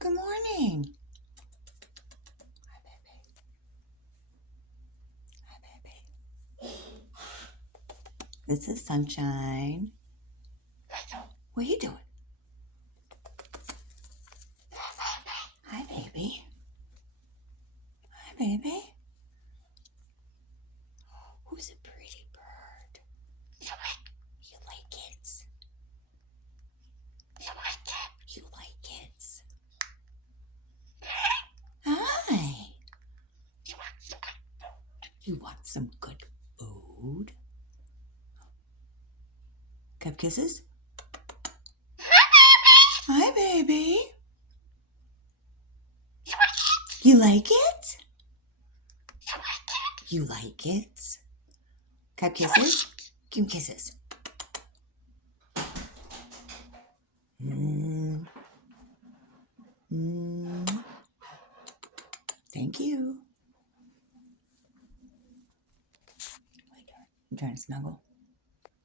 Good morning. Hi, baby. Hi, baby. This is Sunshine. What are you doing? Hi, baby. Hi, baby. Who's a pretty bird? You like kids? You like kids? Hi. You want some good food? Cup kisses? Hi, baby. You like it? You like it? Cup kisses? Give me kisses. Mm. Mm. Thank you. You trying to snuggle?